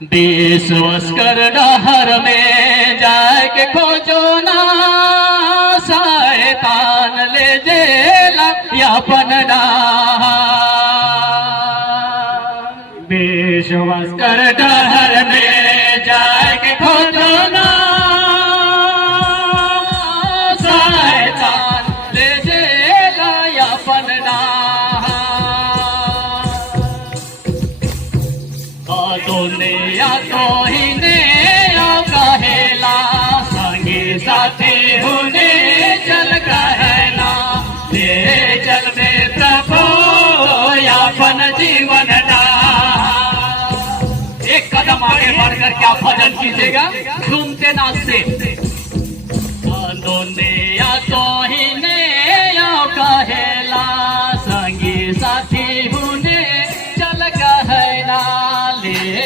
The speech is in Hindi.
विश्वास कर डहर में जाके खोजो ना, शैतान ले जेला अपन विश्वास कर डहर में जाके खोजो ना, शैतान ले जेला अपन दुनिया तो ही ने कहेला, संगी साथी होने चल कहला, ले चल में प्रभु अपन जीवन डा। एक कदम आगे बढ़कर क्या भजन कीजिएगा, झूमते नाचते। दुनिया तो ही